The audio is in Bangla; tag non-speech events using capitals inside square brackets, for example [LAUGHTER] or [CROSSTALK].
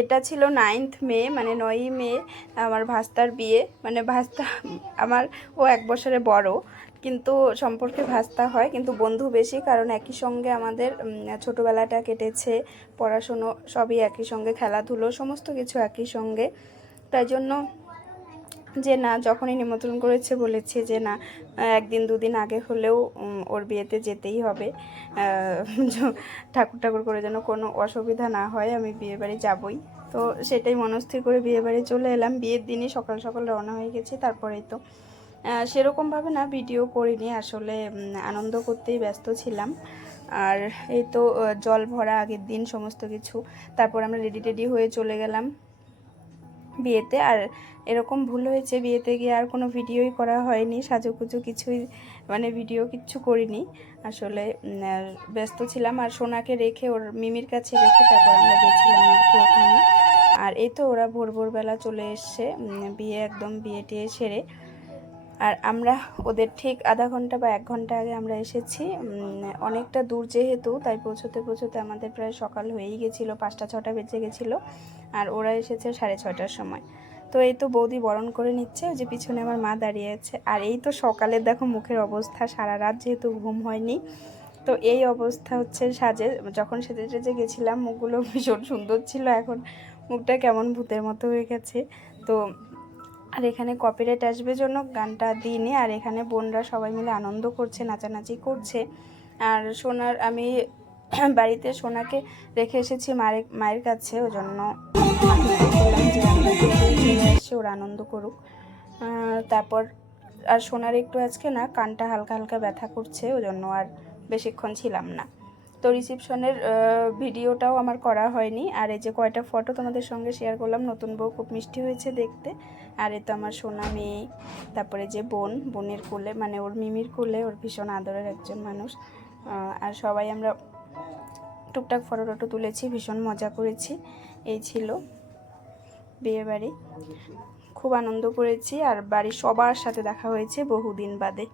এটা ছিল নাইন্থ মে মানে নয়ই মে, আমার ভাস্তার বিয়ে। মানে ভাস্তা, আমার, ও এক বছরে বড়, কিন্তু সম্পর্কে ভাস্তা হয়, কিন্তু বন্ধু বেশি, কারণ একই সঙ্গে আমাদের ছোটোবেলাটা কেটেছে, পড়াশুনো সবই একই সঙ্গে, খেলাধুলো, সমস্ত কিছু একই সঙ্গে। তাই জন্য যে না, যখনই নিমন্ত্রণ করেছে বলেছে যে না একদিন দুদিন আগে হলেও ওর বিয়েতে যেতেই হবে। ঠাকুর ঠাকুর করে যেন কোনো অসুবিধা না হয়, আমি বিয়ে বাড়ি যাবই। তো সেটাই মনস্থির করে বিয়ে বাড়ি চলে এলাম। বিয়ের দিনই সকাল সকাল রওনা হয়ে গেছি, তারপরেই তো। সেরকমভাবে না, ভিডিও করিনি। আসলে আনন্দ করতেই ব্যস্ত ছিলাম। আর এই তো জল ভরা আগের দিন, সমস্ত কিছু। তারপর আমরা রেডি টেডি হয়ে চলে গেলাম। বিয়েতে। আর এরকম ভুল হয়েছে বিয়েতে গিয়ে আর কোনো ভিডিওই করা হয়নি সাজুকুজু কিছুই মানে ভিডিও কিচ্ছু করিনি। আসলে ব্যস্ত ছিলাম আর সোনাকে রেখে ওর মিমির কাছে রেখে তারপর আমরা গেছিলাম আর কি ওখানে। আর এই তো ওরা ভোর ভোরবেলা চলে এসছে বিয়ে একদম বিয়ে টিয়ে সেরে। আর আমরা ওদের ঠিক আধা ঘণ্টা বা এক ঘণ্টা আগে আমরা এসেছি। অনেকটা দূর যেহেতু, তাই পৌঁছতে পৌঁছতে আমাদের প্রায় সকাল হয়েই গেছিল, পাঁচটা, ছটা বেজে গেছিল, আর ওরা এসেছে সাড়ে ছটার সময়। তো এই তো বৌদি বরণ করে নিচ্ছে, ওই যে পিছনে আমার মা দাঁড়িয়ে আছে। আর এই তো সকালের দেখো মুখের অবস্থা, সারা রাত যেহেতু ঘুম হয়নি। তো এই অবস্থা হচ্ছে সাজে, যখন সেজে সেজে গেছিলাম, মুখগুলো ভীষণ সুন্দর ছিল, এখন মুখটা কেমন ভূতের মতো হয়ে গেছে। তো আর এখানে কপিরাইট আসবে জন্য গানটা দিইনি, আর এখানে বোনরা সবাই মিলে আনন্দ করছে, নাচানাচি করছে। আর সোনার, আমি [CLEARS THROAT] বাড়িতে সোনাকে রেখে এসেছি মায়ের মায়ের কাছে, ওই জন্য আসছি ওরা আনন্দ করুক। তারপর, আর সোনার একটু আজকে না, কানটা হালকা হালকা ব্যথা করছে, ওই জন্য আর বেশিক্ষণ ছিলাম না। তো রিসিপশনের ভিডিওটাও আমার করা হয়নি। আর এই যে কয়টা ফটো তোমাদের সঙ্গে শেয়ার করলাম, নতুন বউ খুব মিষ্টি হয়েছে দেখতে। আর এ তো আমার সোনা মেয়ে, তারপরে যে বোন, বোনের কোলে মানে ওর মিমির কোলে, ওর ভীষণ আদরের একজন মানুষ। আর সবাই আমরা টুকটাক ফটো টটো তুলেছি, ভীষণ মজা করেছি। এই ছিল বিয়ে বাড়ি। খুব আনন্দ করেছি, আর বাড়ির সবার সাথে দেখা হয়েছে বহুদিন বাদে।